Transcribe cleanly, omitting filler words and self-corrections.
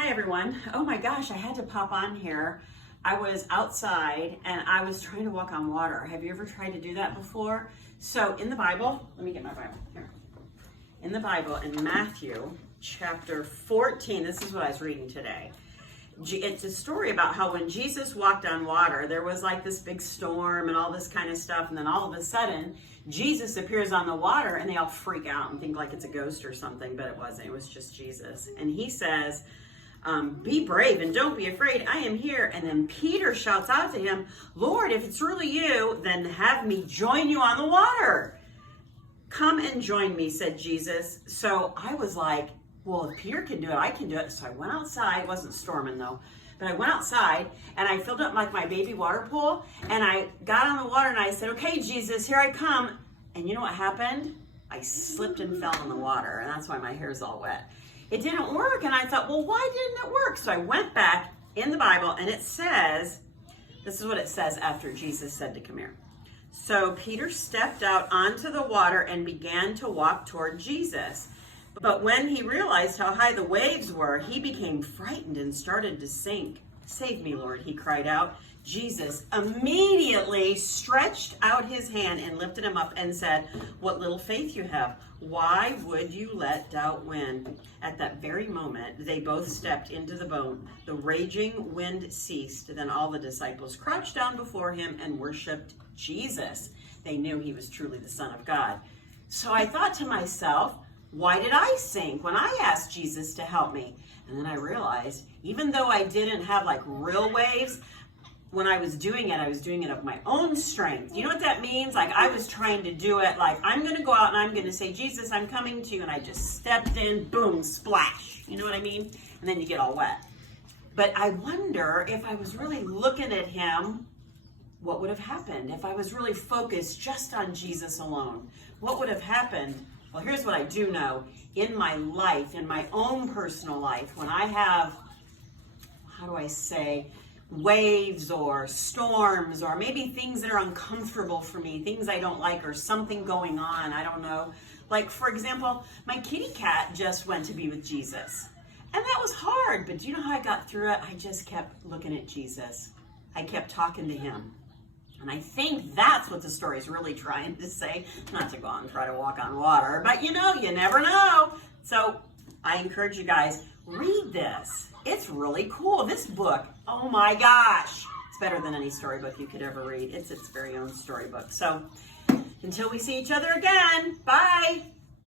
Hi everyone. Oh my gosh, I had to pop on here. I was outside and I was trying to walk on water. Have you ever tried to do that before? So in the Bible, let me get my Bible here. In the Bible, in Matthew chapter 14, this is what I was reading today. It's a story about how when Jesus walked on water, there was like this big storm and all this kind of stuff. And then all of a sudden, Jesus appears on the water and they all freak out and think like it's a ghost or something, but it wasn't. It was just Jesus. And he says, be brave and don't be afraid. I am here. And then Peter shouts out to him, Lord, if it's really you, then have me join you on the water. Come and join me, said Jesus. So I was like, well, if Peter can do it, I can do it. So I went outside. It wasn't storming though, but I went outside and I filled up like my baby water pool and I got on the water and I said, okay, Jesus, here I come. And you know what happened? I slipped and fell in the water, and that's why my hair's all wet. It didn't work, and I thought, well, why didn't it work? So I went back in the Bible, and it says, this is what it says after Jesus said to come here. So Peter stepped out onto the water and began to walk toward Jesus. But when he realized how high the waves were, he became frightened and started to sink. Save me, Lord, he cried out. Jesus immediately stretched out his hand and lifted him up and said, what little faith you have. Why would you let doubt win? At that very moment, they both stepped into the boat. The raging wind ceased. Then all the disciples crouched down before him and worshiped Jesus. They knew he was truly the Son of God. So I thought to myself, why did I sink when I asked Jesus to help me? And then I realized, even though I didn't have like real waves, when I was doing it of my own strength. You know what that means? Like I was trying to do it like I'm going to go out and I'm going to say, Jesus, I'm coming to you. And I just stepped in, boom, splash. You know what I mean? And then you get all wet. But I wonder if I was really looking at him, what would have happened? If I was really focused just on Jesus alone, what would have happened? Well, here's what I do know. In my life, in my own personal life, when I have, how do I say, waves or storms or maybe things that are uncomfortable for me, things I don't like or something going on, I don't know. Like, for example, my kitty cat just went to be with Jesus. And that was hard, but do you know how I got through it? I just kept looking at Jesus. I kept talking to him. And I think that's what the story is really trying to say. Not to go on and try to walk on water, but you know, you never know. So I encourage you guys, read this. It's really cool. This book, oh my gosh, it's better than any storybook you could ever read. It's its very own storybook. So until we see each other again, bye.